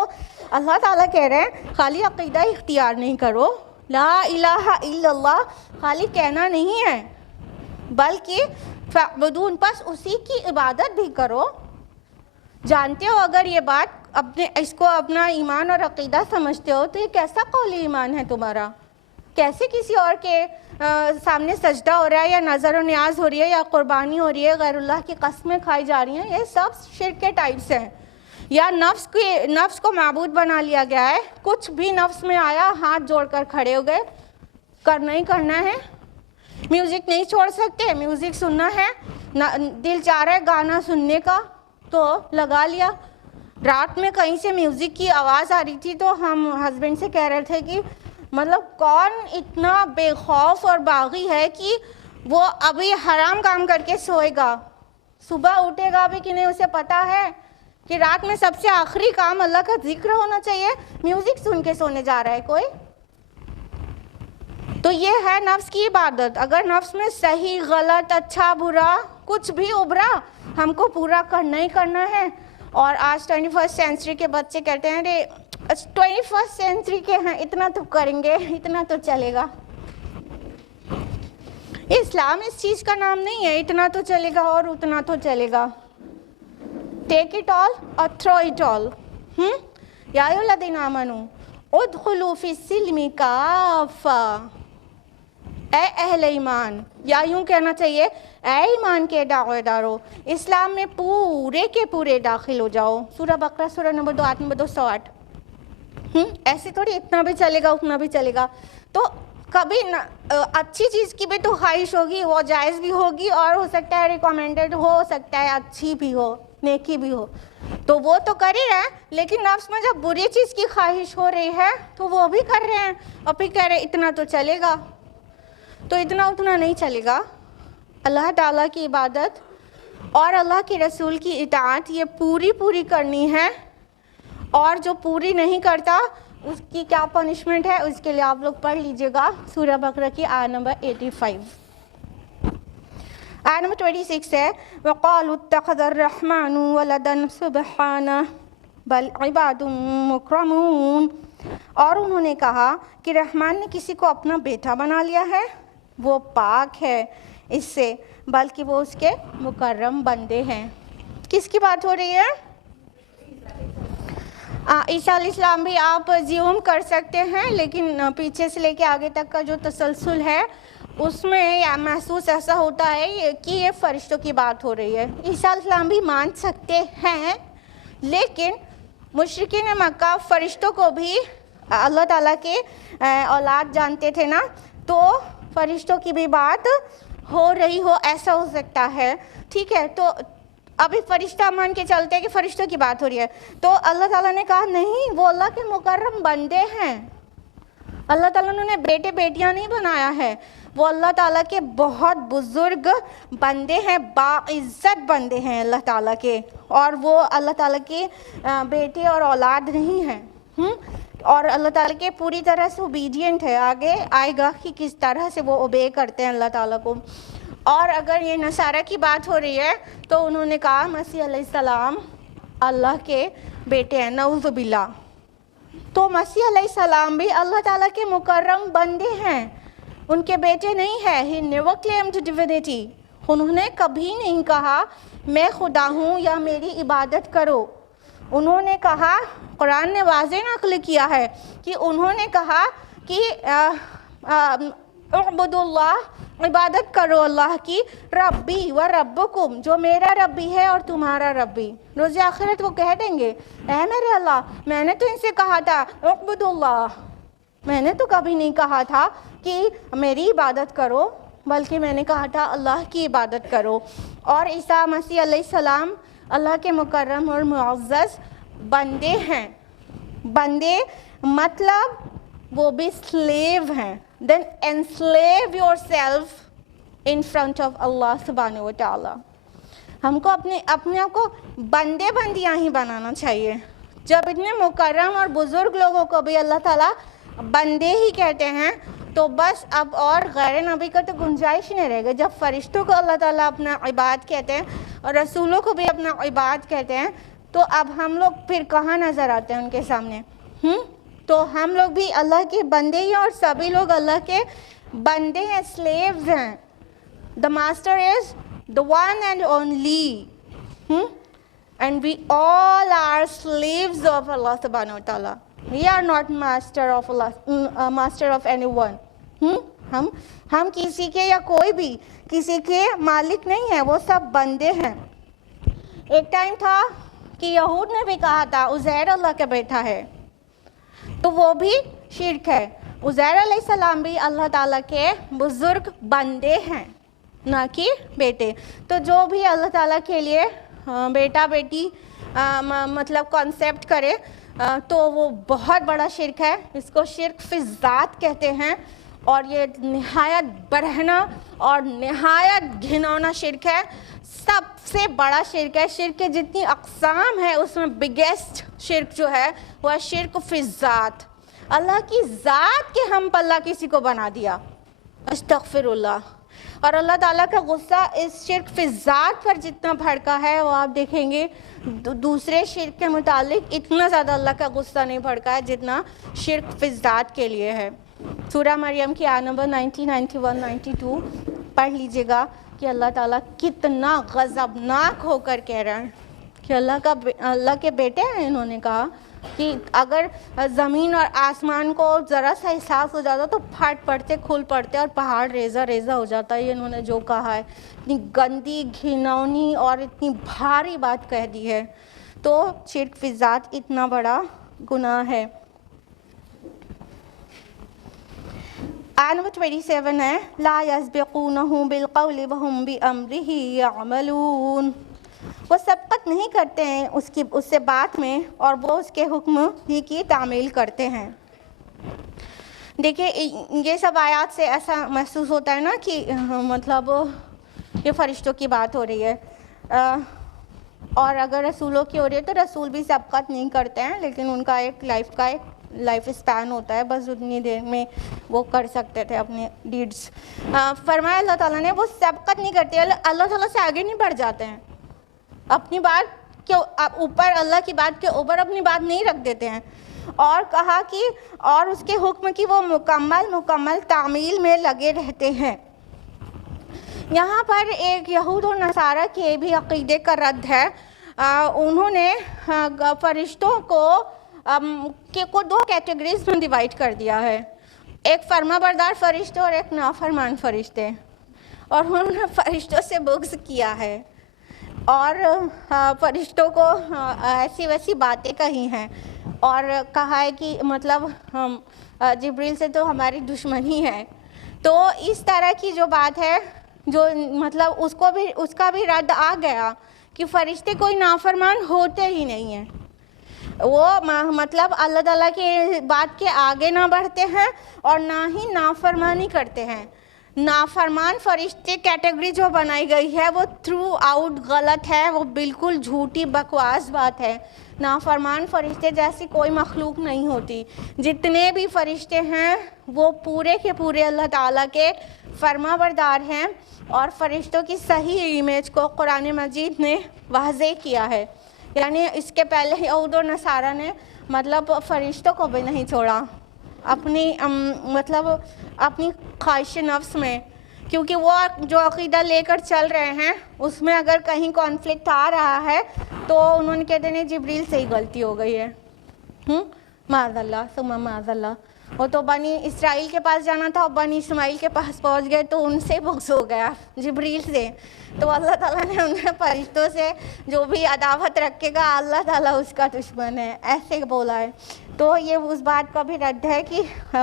اللہ تعالیٰ کہہ رہے ہیں خالی عقیدہ اختیار نہیں کرو، لا الہ الا اللہ خالی کہنا نہیں ہے، بلکہ فاعبدون پس اسی کی عبادت بھی کرو. جانتے ہو اگر یہ بات اپنے اس کو اپنا ایمان اور عقیدہ سمجھتے ہو تو یہ کیسا قولی ایمان ہے تمہارا؟ کیسے کسی اور کے سامنے سجدہ ہو رہا ہے یا نظر و نیاز ہو رہی ہے یا قربانی ہو رہی ہے، غیر اللہ کی قسمیں کھائی جا رہی ہیں، یہ سب شرک کے ٹائپس ہیں. یا نفس کو معبود بنا لیا گیا ہے، کچھ بھی نفس میں آیا ہاتھ جوڑ کر کھڑے ہو گئے، کرنا ہی کرنا ہے. میوزک نہیں چھوڑ سکتے، میوزک سننا ہے، دل چاہ رہا ہے گانا سننے کا تو لگا لیا. رات میں کہیں سے میوزک کی آواز آ رہی تھی تو ہم ہسبینڈ سے کہہ رہے تھے کہ مطلب کون اتنا بے خوف اور باغی ہے کہ وہ ابھی حرام کام کر کے سوئے گا، صبح اٹھے گا بھی کہ نہیں اسے پتا ہے کہ رات میں سب سے آخری کام اللہ کا ذکر ہونا چاہیے، میوزک سن کے سونے جا رہا ہے کوئی. تو یہ ہے نفس کی عبادت. اگر نفس میں صحیح غلط اچھا برا کچھ بھی ابھرا ہم کو پورا کرنا ہی کرنا ہے. اور آج 21 سینچری کے بچے کہتے ہیں رے 21 سینچری کے ہیں اتنا تو کریں گے، اتنا تو چلے گا. اسلام اس چیز کا نام نہیں ہے اتنا تو چلے گا اور اتنا تو چلے گا. ٹیک اٹ آل اور تھرو اٹ آل. یا ایھا الذین آمنوا ادخلوا فی السلم کافہ. اے اہل ایمان، یا یوں کہنا چاہیے اے ایمان کے دعوے دارو، اسلام میں پورے کے پورے داخل ہو جاؤ. سورہ بقرہ سورہ نمبر 2 آیت نمبر 208. ایسے تھوڑی اتنا بھی چلے گا اتنا بھی چلے گا. تو کبھی اچھی چیز کی بھی تو خواہش ہوگی، وہ جائز بھی ہوگی اور ہو سکتا ہے ریکمینڈڈ ہو سکتا ہے اچھی بھی ہو نیکی بھی ہو، تو وہ تو کر ہی رہے ہیں. لیکن نفس میں جب بری چیز کی خواہش ہو رہی ہے تو وہ بھی کر رہے ہیں اور پھر کہہ رہے اتنا تو چلے گا. تو اتنا اتنا نہیں چلے گا. اللہ تعالیٰ کی عبادت اور اللہ کے رسول کی اطاعت یہ پوری کرنی ہے، اور جو پوری نہیں کرتا اس کی کیا پنشمنٹ ہے اس کے لیے آپ لوگ پڑھ لیجئے گا سورہ بقرہ کی آیت نمبر 85. آیت نمبر 26 ہے وَقَالُوا اتَّخَذَ الرَّحْمَنُ وَلَدًا سُبْحَانَهُ بَلْ عِبَادٌ مُكْرَمُونَ. اور انہوں نے کہا کہ رحمان نے کسی کو اپنا بیٹا بنا لیا ہے، وہ پاک ہے اس سے، بلکہ وہ اس کے مکرم بندے ہیں. کس کی بات ہو رہی ہے؟ عیسیٰ علیہ السلام بھی آپ زیوم کر سکتے ہیں، لیکن پیچھے سے لے کے آگے تک کا جو تسلسل ہے اس میں محسوس ایسا ہوتا ہے کہ یہ فرشتوں کی بات ہو رہی ہے. عیسیٰ علیہ السلام بھی مان سکتے ہیں، لیکن مشرکین مکہ فرشتوں کو بھی اللہ تعالیٰ کے اولاد جانتے تھے نا، تو فرشتوں کی بھی بات ہو رہی ہو ایسا ہو سکتا ہے. ٹھیک ہے، تو ابھی فرشتہ مان کے چلتے ہیں کہ فرشتوں کی بات ہو رہی ہے، تو اللہ تعالیٰ نے کہا نہیں وہ اللہ کے مکرم بندے ہیں. اللہ تعالیٰ نے بیٹے بیٹیاں نہیں بنایا ہے، وہ اللہ تعالیٰ کے بہت بزرگ بندے ہیں، باعزت بندے ہیں اللہ تعالیٰ کے، اور وہ اللہ تعالیٰ کے بیٹے اور اولاد نہیں ہیں. اور اللہ تعالیٰ کے پوری طرح سے اوبیڈینٹ ہے. آگے آئے گا کہ کس طرح سے وہ اوبے کرتے ہیں اللہ تعالیٰ کو. اور اگر یہ نصارہ کی بات ہو رہی ہے تو انہوں نے کہا مسیح علیہ السلام اللہ کے بیٹے ہیں، نعوذ باللہ. تو مسیح علیہ السلام بھی اللہ تعالیٰ کے مکرم بندے ہیں، ان کے بیٹے نہیں ہیں. He never claimed divinity. انہوں نے کبھی نہیں کہا میں خدا ہوں یا میری عبادت کرو. انہوں نے کہا، قرآن نے واضح نقل کیا ہے کہ انہوں نے کہا کہ اعبدوا اللہ، عبادت کرو اللہ کی، ربی و ربکم، جو میرا رب بھی ہے اور تمہارا رب بھی. روز آخرت وہ کہہ دیں گے اے میرے اللہ میں نے تو ان سے کہا تھا اعبدوا اللہ، میں نے تو کبھی نہیں کہا تھا کہ میری عبادت کرو، بلکہ میں نے کہا تھا اللہ کی عبادت کرو. اور عیسیٰ مسیح علیہ السلام اللہ کے مکرم اور معزز بندے ہیں. بندے مطلب وہ بھی سلیو ہیں. Then enslave yourself in front of Allah subhanahu wa ta'ala. ہم کو اپنے آپ کو بندے بندیاں ہی بنانا چاہیے. جب اتنے مکرم اور بزرگ لوگوں کو بھی اللہ تعالیٰ بندے ہی کہتے ہیں تو بس اب اور غیر نبی کا تو گنجائش نہیں رہے گا. جب فرشتوں کو اللہ تعالیٰ اپنا عباد کہتے ہیں اور رسولوں کو بھی اپنا عباد کہتے ہیں تو اب ہم لوگ پھر کہاں نظر آتے ہیں ان کے سامنے؟ تو ہم لوگ بھی اللہ کے بندے ہی، اور سبھی لوگ اللہ کے بندے ہیں، سلیوز ہیں. The master is the one and only. and we all are slaves of Allah subhanahu wa ta'ala. We are not master of Allah, master of anyone. ہم کسی کے یا کوئی بھی کسی کے مالک نہیں ہیں, وہ سب بندے ہیں. ایک ٹائم تھا کہ یہود نے بھی کہا تھا عزیر اللہ کا بیٹا ہے, تو وہ بھی شرک ہے. عزیر علیہ السلام بھی اللہ تعالیٰ کے بزرگ بندے ہیں, نہ کہ بیٹے. تو جو بھی اللہ تعالیٰ کے لیے بیٹا بیٹی مطلب کانسیپٹ کرے تو وہ بہت بڑا شرک ہے. اس کو شرک فی الذات کہتے ہیں, اور یہ نہایت برہنہ اور نہایت گھنونا شرک ہے. سب سے بڑا شرک ہے. شرک کے جتنی اقسام ہے اس میں بگیسٹ شرک جو ہے وہ ہے شرک فی الذات. اللہ کی ذات کے ہم پلہ کسی کو بنا دیا, استغفر اللہ. اور اللہ تعالیٰ کا غصہ اس شرک فی الذات پر جتنا بھڑکا ہے وہ آپ دیکھیں گے دوسرے شرک کے متعلق اتنا زیادہ اللہ کا غصہ نہیں بھڑکا ہے جتنا شرک فی الذات کے لیے ہے. سورہ مریم کی آیت نمبر 90, 91, 92 پڑھ لیجئے گا کہ اللہ تعالیٰ کتنا غضبناک ہو کر کہہ رہا ہے کہ اللہ کے بیٹے ہیں. انہوں نے کہا کہ اگر زمین اور آسمان کو ذرا سا احساس ہو جاتا تو پھٹ پڑتے, کھل پڑتے اور پہاڑ ریزہ ریزہ ہو جاتا. یہ انہوں نے جو کہا ہے اتنی گندی, گھنونی اور اتنی بھاری بات کہہ دی ہے. تو شرک فی ذات اتنا بڑا گناہ ہے. آیت نمبر 27 ہے لا یسبقونہ بالقول وہم بامرہ یعملون. وہ سبقت نہیں کرتے ہیں اس سے بات میں, اور وہ اس کے حکم ہی کی تعمیل کرتے ہیں. دیکھیں یہ سب آیات سے ایسا محسوس ہوتا ہے نا کہ مطلب یہ فرشتوں کی بات ہو رہی ہے, اور اگر رسولوں کی ہو رہی ہے تو رسول بھی سبقت نہیں کرتے ہیں, لیکن ان کا ایک لائف اسپین ہوتا ہے, بس اتنی دیر میں وہ کر سکتے تھے اپنے ڈیڈز. فرمایا اللہ تعالیٰ نے وہ سبقت نہیں کرتے, اللہ تعالیٰ سے آگے نہیں بڑھ جاتے ہیں, اپنی بات کے اوپر, اللہ کی بات کے اوپر اپنی بات نہیں رکھ دیتے ہیں. اور کہا کہ اور اس کے حکم کی وہ مکمل تعمیل میں لگے رہتے ہیں. یہاں پر ایک یہود و نصارہ کے بھی عقیدے کا رد ہے. انہوں نے فرشتوں کو دو کیٹیگریز میں ڈیوائڈ کر دیا ہے, ایک فرما بردار فرشتے اور ایک نافرمان فرشتے. اور انہوں نے فرشتوں سے بغض کیا ہے اور فرشتوں کو ایسی ویسی باتیں کہی ہیں, اور کہا ہے کہ مطلب جبریل سے تو ہماری دشمنی ہے. تو اس طرح کی جو بات ہے, جو مطلب اس کا بھی رد آ گیا کہ فرشتے کوئی نافرمان ہوتے ہی نہیں ہیں. وہ مطلب اللہ تعالیٰ کی بات کے آگے نہ بڑھتے ہیں اور نہ ہی نافرمانی کرتے ہیں. نافرمان فرشتے کیٹیگری جو بنائی گئی ہے وہ تھرو آؤٹ غلط ہے, وہ بالکل جھوٹی بکواس بات ہے. نافرمان فرشتے جیسی کوئی مخلوق نہیں ہوتی. جتنے بھی فرشتے ہیں وہ پورے کے پورے اللہ تعالیٰ کے فرما بردار ہیں, اور فرشتوں کی صحیح امیج کو قرآن مجید نے واضح کیا ہے. یعنی اس کے پہلے یہود و نصارہ نے مطلب فرشتوں کو بھی نہیں چھوڑا اپنی اپنی خواہش نفس میں, کیونکہ وہ جو عقیدہ لے کر چل رہے ہیں اس میں اگر کہیں کانفلکٹ آ رہا ہے تو انہوں نے کہتے ہیں جبریل سے ہی غلطی ہو گئی ہے. معاذ اللہ ثم معاذ اللہ. وہ تو بنی اسرائیل کے پاس جانا تھا, بنی اسماعیل کے پاس پہنچ گئے تو ان سے بغض ہو گیا جبریل سے. تو اللہ تعالیٰ نے انہیں فرشتوں سے جو بھی عداوت رکھے گا اللہ تعالیٰ اس کا دشمن ہے, ایسے بولا ہے. تو یہ اس بات کا بھی رد ہے کہ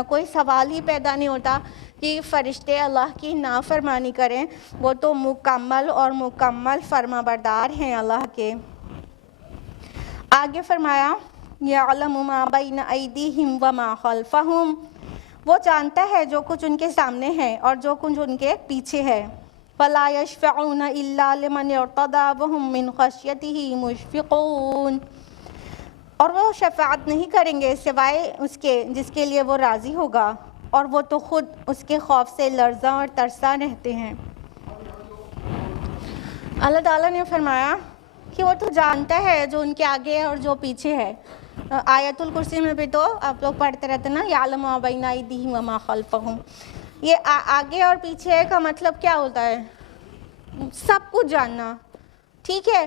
کوئی سوال ہی پیدا نہیں ہوتا کہ فرشتے اللہ کی نافرمانی کریں, وہ تو مکمل فرما بردار ہیں اللہ کے. آگے فرمایا یعلم ما بین ایدیہم وما خلفہم, وہ جانتا ہے جو کچھ ان کے سامنے ہے اور جو کچھ ان کے پیچھے ہے. فلا یشفعون الا لمن ارتضی وہم من خشیتہ مشفقون, اور وہ شفاعت نہیں کریں گے سوائے اس کے جس کے لیے وہ راضی ہوگا, اور وہ تو خود اس کے خوف سے لرزاں اور ترساں رہتے ہیں. اللہ تعالیٰ نے فرمایا کہ وہ تو جانتا ہے جو ان کے آگے اور جو پیچھے ہے. آیت الکرسی میں بھی تو آپ لوگ پڑھتے رہتے نا یعلم ما بین ایدیہم وما خلفہم. یہ آگے اور پیچھے کا مطلب کیا ہوتا ہے؟ سب کچھ جاننا, ٹھیک ہے.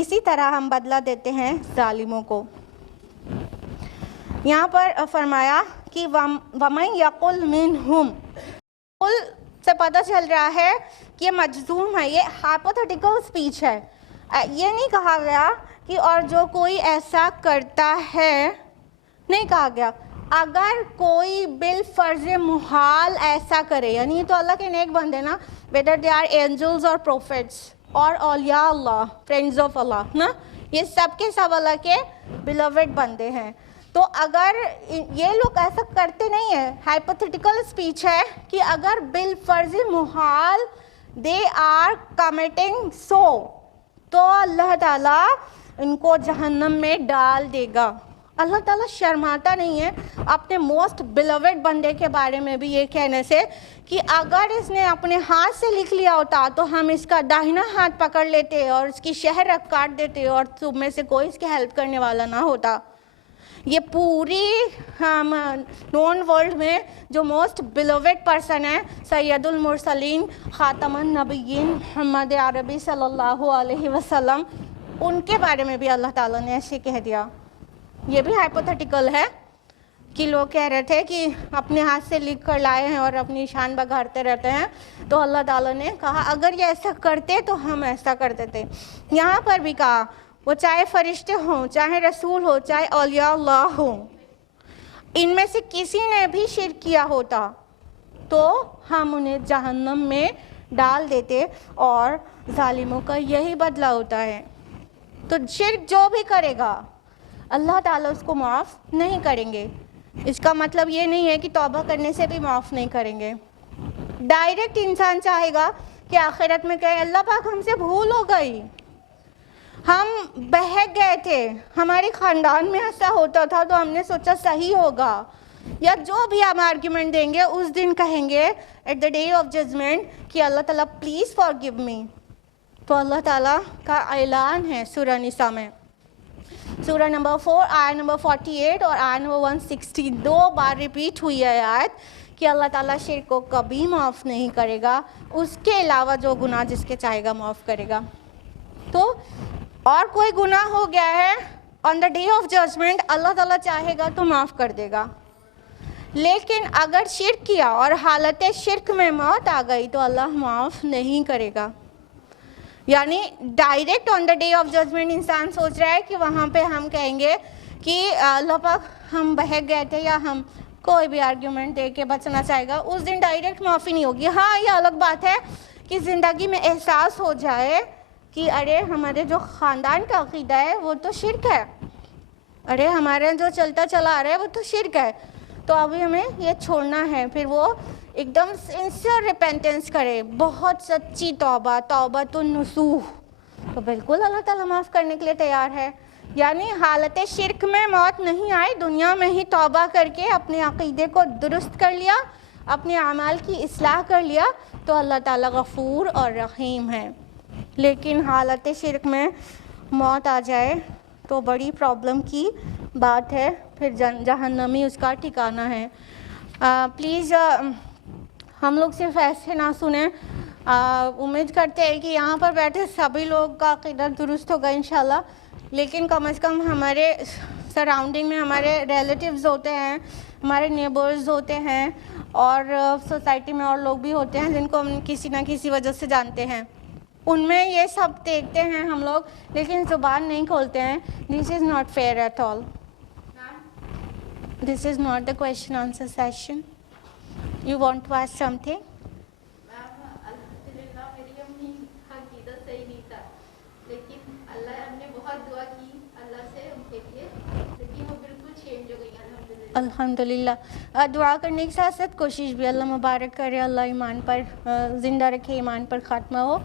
اسی طرح ہم بدلہ دیتے ہیں ظالموں کو۔ یہاں پر فرمایا کہ وَمَن يَقُلْ مِنْهُمْ، قل سے پتہ چل رہا ہے کہ یہ مجزوم ہے، یہ ہائپوتھیٹیکل اسپیچ ہے۔ یہ نہیں کہا گیا کہ اور جو کوئی ایسا کرتا ہے، نہیں کہا گیا اگر کوئی بالفرض محال ایسا کرے، یعنی یہ تو اللہ کے نیک بندے نا، whether they are angels or prophets اور اولیاء اللہ، فرینڈز آف اللہ نا، یہ سب کے سب اللہ کے beloved بندے ہیں۔ تو اگر یہ لوگ ایسا کرتے نہیں ہیں، ہائپوتھیٹیکل اسپیچ ہے کہ اگر بالفرض محال they are committing so، تو اللہ تعالیٰ ان کو جہنم میں ڈال دے گا۔ اللہ تعالیٰ شرماتا نہیں ہے اپنے موسٹ بیلوڈ بندے کے بارے میں بھی یہ کہنے سے کہ اگر اس نے اپنے ہاتھ سے لکھ لیا ہوتا تو ہم اس کا داہنا ہاتھ پکڑ لیتے اور اس کی شہر کاٹ دیتے اور تم میں سے کوئی اس کی ہیلپ کرنے والا نہ ہوتا۔ یہ پوری نون ورلڈ میں جو موسٹ بیلوڈ پرسن ہے، سید المرسلین، خاتم النبیین، محمد عربی صلی اللہ علیہ وسلم، ان کے بارے میں بھی اللہ تعالیٰ نے ایسے کہہ دیا۔ یہ بھی ہائپوتھیٹیکل ہے کہ لوگ کہہ رہے تھے کہ اپنے ہاتھ سے لکھ کر لائے ہیں اور اپنی شان بگاڑتے رہتے ہیں، تو اللہ تعالیٰ نے کہا اگر یہ ایسا کرتے تو ہم ایسا کر دیتے۔ یہاں پر بھی کہا وہ چاہے فرشتے ہوں، چاہے رسول ہو، چاہے اولیاء اللہ ہوں، ان میں سے کسی نے بھی شرک کیا ہوتا تو ہم انہیں جہنم میں ڈال دیتے، اور ظالموں کا یہی بدلہ ہوتا ہے۔ تو شرک جو بھی کرے گا اللہ تعالیٰ اس کو معاف نہیں کریں گے۔ اس کا مطلب یہ نہیں ہے کہ توبہ کرنے سے بھی معاف نہیں کریں گے۔ ڈائریکٹ انسان چاہے گا کہ آخرت میں کہے اللہ پاک ہم سے بھول ہو گئی، ہم بہک گئے تھے، ہمارے خاندان میں ایسا ہوتا تھا تو ہم نے سوچا صحیح ہوگا، یا جو بھی ہم آرگیومنٹ دیں گے اس دن کہیں گے at the day of judgement کہ اللہ تعالیٰ پلیز فارگیو می۔ تو اللہ تعالیٰ کا اعلان ہے سورہ نساء میں، سورہ نمبر 4 آیت نمبر 48 اور آیت نمبر 160، 2 بار ریپیٹ ہوئی ہے آیت کہ اللہ تعالیٰ شرک کو کبھی معاف نہیں کرے گا، اس کے علاوہ جو گناہ جس کے چاہے گا معاف کرے گا۔ تو اور کوئی گناہ ہو گیا ہے آن دا ڈے آف ججمنٹ اللہ تعالیٰ چاہے گا تو معاف کر دے گا، لیکن اگر شرک کیا اور حالت شرک میں موت آ گئی تو اللہ معاف نہیں کرے گا۔ یعنی direct on the day of judgement انسان سوچ رہا ہے کہ وہاں پہ ہم کہیں گے کہ اللہ پاک ہم بہک گئے تھے، یا ہم کوئی بھی آرگیومنٹ دے کے بچنا چاہے گا، اس دن ڈائریکٹ معافی نہیں ہوگی۔ ہاں یہ الگ بات ہے کہ زندگی میں احساس ہو جائے کہ ارے ہمارے جو خاندان کا عقیدہ ہے وہ تو شرک ہے، ارے ہمارے جو چلتا چلا آ رہا ہے وہ تو شرک ہے، تو ابھی ہمیں یہ چھوڑنا ہے۔ پھر وہ ایک دم سنسیئر ریپینٹنس کرے، بہت سچی توبہ، توبۃ النصوح، تو بالکل اللہ تعالیٰ معاف کرنے کے لیے تیار ہے۔ یعنی حالت شرک میں موت نہیں آئی، دنیا میں ہی توبہ کر کے اپنے عقیدے کو درست کر لیا، اپنے اعمال کی اصلاح کر لیا، تو اللہ تعالیٰ غفور اور رحیم ہے۔ لیکن حالت شرک میں موت آ جائے تو بڑی پرابلم کی بات ہے، پھر جہنمی اس کا ٹھکانہ ہے۔ پلیز ہم لوگ صرف ایسے نہ سنیں، امید کرتے ہیں کہ یہاں پر بیٹھے سبھی لوگ کا عقیدہ درست ہوگا انشاءاللہ، لیکن کم از کم ہمارے سراؤنڈنگ میں ہمارے ریلیٹیوز ہوتے ہیں، ہمارے نیبرز ہوتے ہیں، اور سوسائٹی میں اور لوگ بھی ہوتے ہیں جن کو ہم کسی نہ کسی وجہ سے جانتے ہیں، ان میں یہ سب دیکھتے ہیں ہم لوگ لیکن زبان نہیں کھولتے ہیں۔ This is not fair at all, this is not the question answer session. You want to ask something? الحمدللہ میری امی عقیدہ صحیح نہیں تھا، لیکن اللہ ہم نے بہت دعا کی اللہ سے ان کے لیے، لیکن وہ بالکل چینج ہو گئی الحمدللہ۔ الحمدللہ، دعا کرنے کے ساتھ ساتھ کوشش بھی، اللہ مبارک کرے، اللہ ایمان پر زندہ رکھے، ایمان پر خاتمہ ہو۔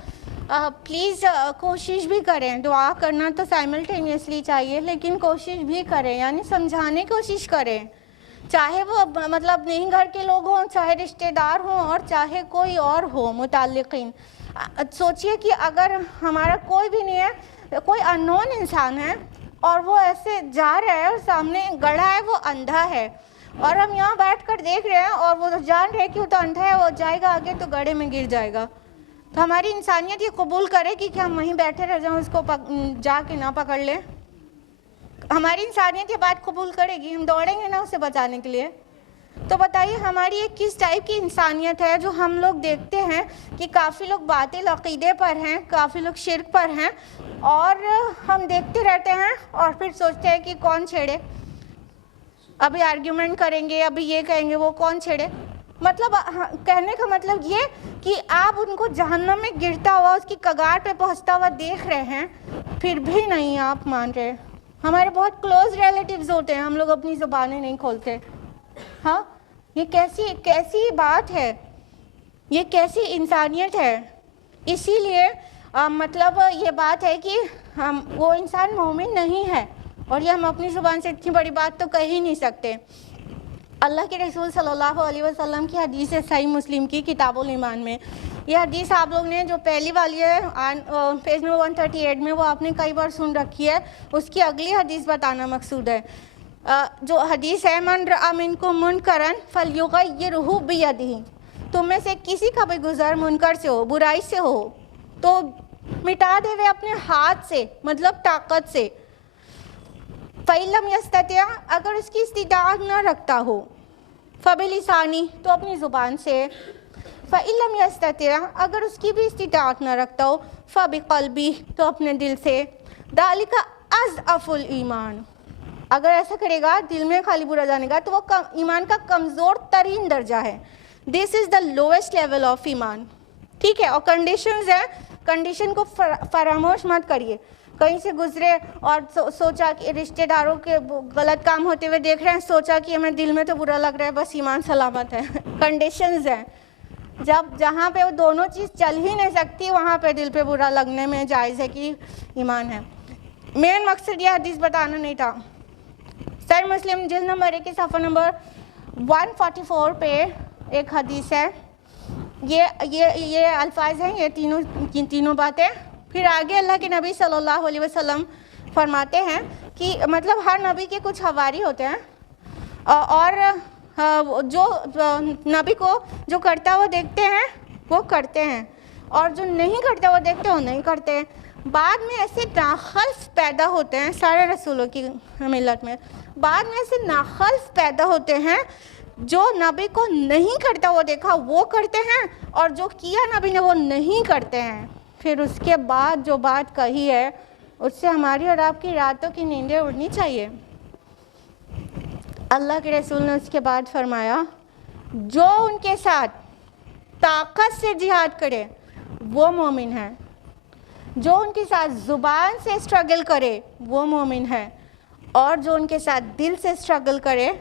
پلیز کوشش بھی کریں، دعا کرنا تو سائملٹینیسلی چاہیے، لیکن کوشش بھی کریں، یعنی سمجھانے کی کوشش کریں، چاہے وہ مطلب نہیں گھر کے لوگ ہوں، چاہے رشتہ دار ہوں، اور چاہے کوئی اور ہو متعلقین۔ سوچئے کہ اگر ہمارا کوئی بھی نہیں ہے، کوئی اننون انسان ہے اور وہ ایسے جا رہا ہے اور سامنے گڑھا ہے، وہ اندھا ہے، اور ہم یہاں بیٹھ کر دیکھ رہے ہیں اور وہ جان رہے کہ وہ تو اندھا ہے، وہ جائے گا آگے تو گڑھے میں گر جائے گا، تو ہماری انسانیت یہ قبول کرے گی کہ ہم وہیں بیٹھے رہ جائیں، اس کو جا کے نہ پکڑ لیں؟ ہماری انسانیت یہ بات قبول کرے گی؟ ہم دوڑیں گے نا اسے بچانے کے لیے. تو بتائیے ہماری ایک کس ٹائپ کی انسانیت ہے جو ہم لوگ دیکھتے ہیں کہ کافی لوگ باطل عقیدے پر ہیں، کافی لوگ شرک پر ہیں، اور ہم دیکھتے رہتے ہیں اور پھر سوچتے ہیں کہ کون چھیڑے، ابھی آرگیومنٹ کریں گے، ابھی یہ کہیں گے، وہ کون چھیڑے. مطلب کہنے کا مطلب یہ کہ آپ ان کو جہنم میں گرتا ہوا، اس کی کگار پہ پہنچتا ہوا دیکھ رہے ہیں، پھر بھی نہیں آپ مان رہے. ہمارے بہت کلوز ریلیٹیوز ہوتے ہیں، ہم لوگ اپنی زبانیں نہیں کھولتے. ہاں، یہ کیسی بات ہے، یہ کیسی انسانیت ہے. اسی لیے مطلب یہ بات ہے کہ وہ انسان مومن نہیں ہے، اور یہ ہم اپنی زبان سے اتنی بڑی بات تو کہہ ہی نہیں سکتے. اللہ کے رسول صلی اللہ علیہ وسلم کی حدیث ہے صحیح مسلم کی کتاب الایمان میں. یہ حدیث آپ لوگ نے جو پہلی والی ہے پیج نمبر 138 میں، وہ آپ نے کئی بار سن رکھی ہے. اس کی اگلی حدیث بتانا مقصود ہے. جو حدیث ہے، من رأى منکم منکرا فلیغیرہ بیدہ، تم میں سے کسی کا بھی گزر منکر سے ہو، برائی سے ہو، تو مٹا دے وہ اپنے ہاتھ سے، مطلب طاقت سے. فَإِن لَمْ يَسْتَطِعْ، اگر اس کی استطاعت نہ رکھتا ہو، فَبِلِسَانِهِ، تو اپنی زبان سے. فَإِن لَمْ يَسْتَطِعْ، اگر اس کی بھی استطاعت نہ رکھتا ہو، فَبِقَلْبِهِ، تو اپنے دل سے. ذَلِكَ أَضْعَفُ الْإِيمَانِ، اگر ایسا کرے گا، دل میں خالی برا جانے گا، تو وہ ایمان کا کمزور ترین درجہ ہے. دس از دا لویسٹ لیول آف ایمان. ٹھیک ہے، اور کنڈیشنز ہیں، کنڈیشن کو فراموش مت کریے. کہیں سے گزرے اور سوچا کہ رشتہ داروں کے غلط کام ہوتے ہوئے دیکھ رہے ہیں، سوچا کہ ہمیں دل میں تو برا لگ رہا ہے، بس ایمان سلامت ہے. کنڈیشنز ہیں، جہاں پہ وہ دونوں چیز چل ہی نہیں سکتی، وہاں پہ دل پہ برا لگنے میں جائز ہے کہ ایمان ہے. مین مقصد یہ حدیث بتانا نہیں تھا. صحیح مسلم جلد نمبر 1 صفحہ نمبر 144 پہ ایک حدیث ہے. یہ الفاظ ہیں، یہ تینوں باتیں. پھر آگے اللہ کے نبی صلی اللہ علیہ وسلم فرماتے ہیں کہ مطلب ہر نبی کے کچھ حواری ہوتے ہیں، اور جو نبی کو جو کرتا وہ دیکھتے ہیں وہ کرتے ہیں، اور جو نہیں کرتا وہ دیکھتے وہ نہیں کرتے. بعد میں ایسے ناخلف پیدا ہوتے ہیں سارے رسولوں کی ملت میں، بعد میں ایسے ناخلف پیدا ہوتے ہیں جو نبی کو نہیں کرتا وہ دیکھا وہ کرتے ہیں، اور جو کیا نبی نے وہ نہیں کرتے ہیں. پھر اس کے بعد جو بات کہی ہے، اس سے ہماری اور آپ کی راتوں کی نیندیں اڑنی چاہیے. اللہ کے رسول نے اس کے بعد فرمایا، جو ان کے ساتھ طاقت سے جہاد کرے وہ مومن ہے، جو ان کے ساتھ زبان سے اسٹرگل کرے وہ مومن ہے، اور جو ان کے ساتھ دل سے اسٹرگل کرے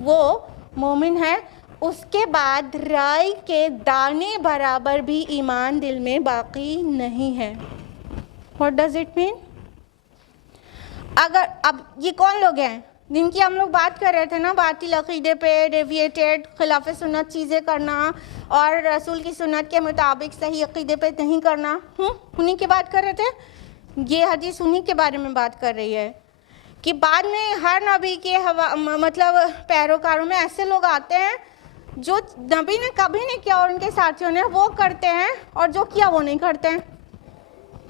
وہ مومن ہے. اس کے بعد رائی کے دانے برابر بھی ایمان دل میں باقی نہیں ہے. What does it mean؟ اگر اب یہ کون لوگ ہیں جن کی ہم لوگ بات کر رہے تھے نا، باطل عقیدے پہ ڈیویٹیڈ، خلاف سنت چیزیں کرنا، اور رسول کی سنت کے مطابق صحیح عقیدے پہ نہیں کرنا، انہی کی بات کر رہے تھے. یہ حدیث انہی کے بارے میں بات کر رہی ہے کہ بعد میں ہر نبی کے مطلب پیروکاروں میں ایسے لوگ آتے ہیں جو نبی نے کبھی نہیں کیا اور ان کے ساتھیوں نے وہ کرتے ہیں، اور جو کیا وہ نہیں کرتے ہیں.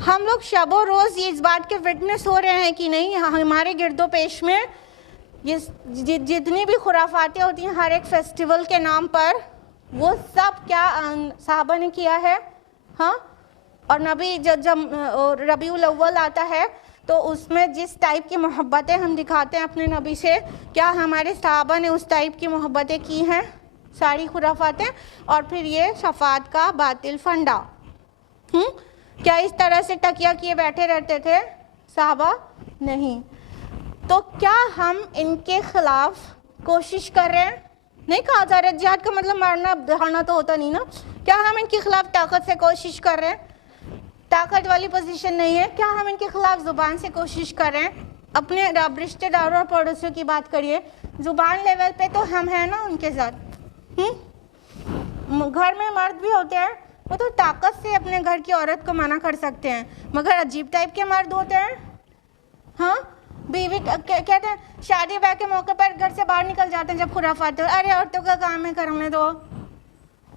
ہم لوگ شب و روز اس بات کے وٹنس ہو رہے ہیں کہ نہیں، ہمارے گرد و پیش میں یہ جتنی بھی خرافاتیں ہوتی ہیں ہر ایک فیسٹیول کے نام پر، وہ سب کیا صحابہ نے کیا ہے. ہاں، اور نبی جب ربیع الاول آتا ہے تو اس میں جس ٹائپ کی محبتیں ہم دکھاتے ہیں اپنے نبی سے، کیا ہمارے صحابہ نے اس ٹائپ کی محبتیں کی ہیں؟ ساری خرافاتیں. اور پھر یہ شفاعت کا باطل فنڈا، کیا اس طرح سے تکیہ کیے بیٹھے رہتے تھے صحابہ؟ نہیں. تو کیا ہم ان کے خلاف کوشش کر رہے ہیں؟ نہیں کہا جا رہا جہاد کا مطلب مارنا دہانا تو ہوتا نہیں نا. کیا ہم ان کے خلاف طاقت سے کوشش کر رہے ہیں؟ طاقت والی پوزیشن نہیں ہے. کیا ہم ان کے خلاف زبان سے کوشش کر رہے ہیں؟ اپنے رشتہ داروں اور پڑوسیوں کی بات کریے، زبان لیول پہ تو ہم ہیں نا ان کے ساتھ. گھر میں مرد بھی ہوتے ہیں، وہ تو طاقت سے اپنے گھر کی عورت کو منع کر سکتے ہیں، مگر عجیب ٹائپ کے مرد ہوتے ہیں. ہاں، بیوی کہتے ہیں شادی بیاہ کے موقع پر گھر سے باہر نکل جاتے ہیں جب خرافات ہو، ارے عورتوں کا کام ہے کرنے دو.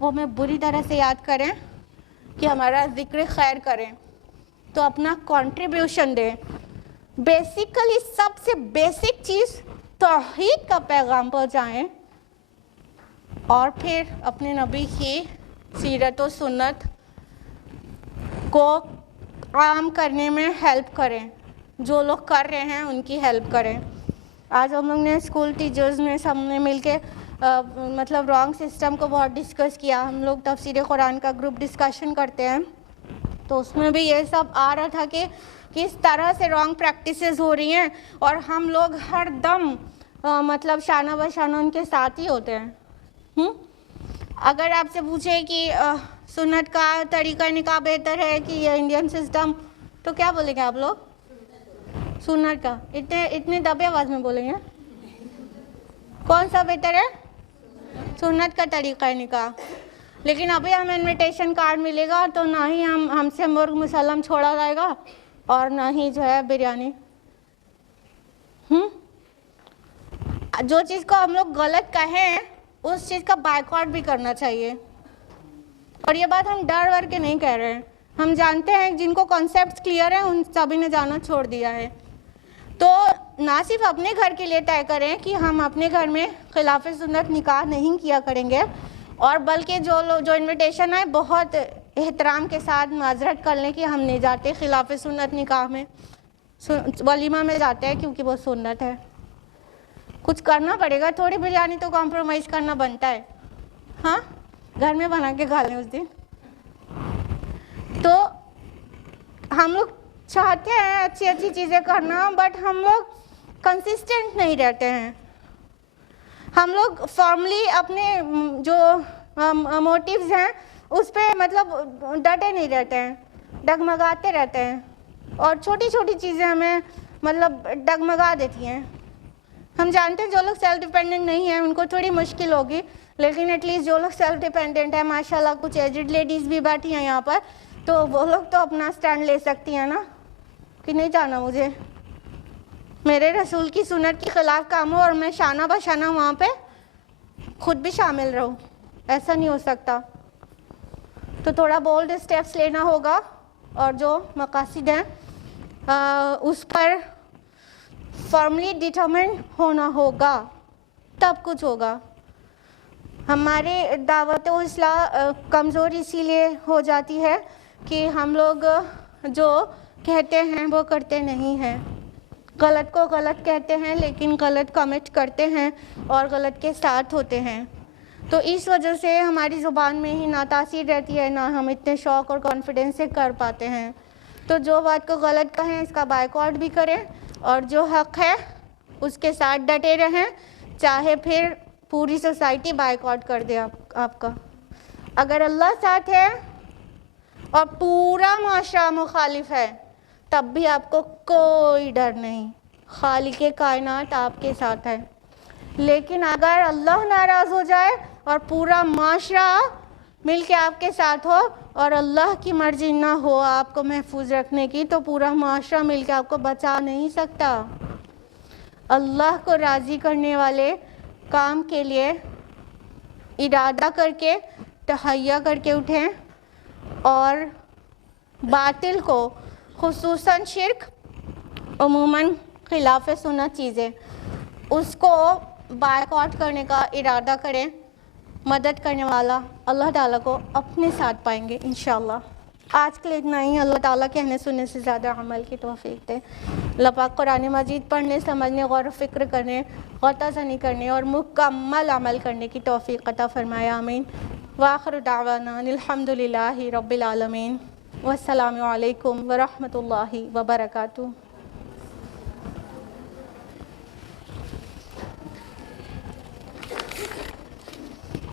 وہ ہمیں بری طرح سے یاد کریں کہ ہمارا ذکر خیر کریں, تو اپنا کنٹریبیوشن دیں. بیسیکلی سب سے بیسک چیز توحید کا پیغام پہنچائیں, اور پھر اپنے نبی کی سیرت و سنت کو عام کرنے میں ہیلپ کریں. جو لوگ کر رہے ہیں ان کی ہیلپ کریں. آج ہم لوگ نے اسکول ٹیچرز میں سب نے مل کے مطلب رانگ سسٹم کو بہت ڈسکس کیا. ہم لوگ تفسیر قرآن کا گروپ ڈسکشن کرتے ہیں, تو اس میں بھی یہ سب آ رہا تھا کہ کس طرح سے رانگ پریکٹسز ہو رہی ہیں, اور ہم لوگ ہر دم مطلب شانہ بہ شانہ ان کے ساتھ ہی ہوتے ہیں. اگر آپ سے پوچھے کہ سنت کا طریقہ نکاح بہتر ہے کہ یہ انڈین سسٹم, تو کیا بولیں گے آپ لوگ؟ سنت کا. اتنے دبے آواز میں بولیں گے. کون سا بہتر ہے؟ سنت کا طریقہ نکاح. لیکن ابھی ہمیں انویٹیشن کارڈ ملے گا تو نہ ہی ہم سے مرغ مسلم چھوڑا جائے گا اور نہ ہی جو ہے بریانی. جو چیز کو ہم لوگ غلط کہیں اس چیز کا بائیکاٹ بھی کرنا چاہیے. اور یہ بات ہم ڈر ور کے نہیں کہہ رہے ہیں, ہم جانتے ہیں جن کو کانسیپٹس کلیئر ہیں ان سبھی نے جانا چھوڑ دیا ہے. تو نہ صرف اپنے گھر کے لیے طے کریں کہ ہم اپنے گھر میں خلاف سنت نکاح نہیں کیا کریں گے, اور بلکہ جو انویٹیشن ہے بہت احترام کے ساتھ معذرت کر لیں کہ ہم نہیں جاتے خلاف سنت نکاح میں, ولیمہ میں جاتے ہیں کیونکہ وہ سنت ہے. کچھ کرنا پڑے گا, تھوڑی بریانی تو کمپرومائز کرنا بنتا ہے. ہاں, گھر میں بنا کے کھا لیں اس دن. تو ہم لوگ چاہتے ہیں اچھی اچھی چیزیں کرنا, بٹ ہم لوگ کنسسٹنٹ نہیں رہتے ہیں. ہم لوگ فارملی اپنے جو موٹیوز ہیں اس پہ مطلب ڈٹے نہیں رہتے ہیں, ڈگمگاتے رہتے ہیں, اور چھوٹی چھوٹی چیزیں ہمیں مطلب ڈگمگا دیتی ہیں. ہم جانتے ہیں جو لوگ سیلف ڈیپینڈنٹ نہیں ہیں ان کو تھوڑی مشکل ہوگی, لیکن ایٹ لیسٹ جو لوگ سیلف ڈیپینڈنٹ ہیں, ماشاء اللہ کچھ ایجڈ لیڈیز بھی بیٹھی ہیں یہاں پر, تو وہ لوگ تو اپنا سٹینڈ لے سکتی ہیں نا کہ نہیں جانا مجھے, میرے رسول کی سنت کے خلاف کام ہو اور میں شانہ بہ شانہ وہاں پہ خود بھی شامل رہوں. ایسا نہیں ہو سکتا. تو تھوڑا بولڈ اسٹیپس لینا ہوگا, اور جو مقاصد ہیں اس پر فارملی ڈٹرمنڈ ہونا ہوگا, تب کچھ ہوگا. ہماری دعوت و اصلاح کمزور اسی لیے ہو جاتی ہے کہ ہم لوگ جو کہتے ہیں وہ کرتے نہیں ہیں. غلط کو غلط کہتے ہیں لیکن غلط کمٹ کرتے ہیں اور غلط کے ساتھ ہوتے ہیں. تو اس وجہ سے ہماری زبان میں ہی نہ تاثیر رہتی ہے, نہ ہم اتنے شوق اور کانفیڈنس سے کر پاتے ہیں. تو جو بات کو غلط کہیں اس کا بائیکاٹ بھی کریں, اور جو حق ہے اس کے ساتھ ڈٹے رہیں, چاہے پھر پوری سوسائٹی بائیکاٹ کر دے آپ کا. اگر اللہ ساتھ ہے اور پورا معاشرہ مخالف ہے تب بھی آپ کو کوئی ڈر نہیں, خالق کائنات آپ کے ساتھ ہے. لیکن اگر اللہ ناراض ہو جائے اور پورا معاشرہ مل کے آپ کے ساتھ ہو اور اللہ کی مرضی نہ ہو آپ کو محفوظ رکھنے کی, تو پورا معاشرہ مل کے آپ کو بچا نہیں سکتا. اللہ کو راضی کرنے والے کام کے لیے ارادہ کر کے تہیہ کر کے اٹھیں, اور باطل کو خصوصاً شرک, عموماً خلاف سنت چیزیں, اس کو بائیکاٹ کرنے کا ارادہ کریں. مدد کرنے والا اللہ تعالیٰ کو اپنے ساتھ پائیں گے انشاءاللہ. آج کے لیے اتنا ہی. اللہ تعالیٰ کہنے سننے سے زیادہ عمل کی توفیق دے. اللہ پاک قرآن مجید پڑھنے, سمجھنے, غور و فکر کرنے, غوطہ زنی کرنے اور مکمل عمل کرنے کی توفیق عطا فرمائے. آمین. وآخر دعوانا الحمدللہ رب العالمین. والسلام علیکم ورحمۃ اللہ وبرکاتہ.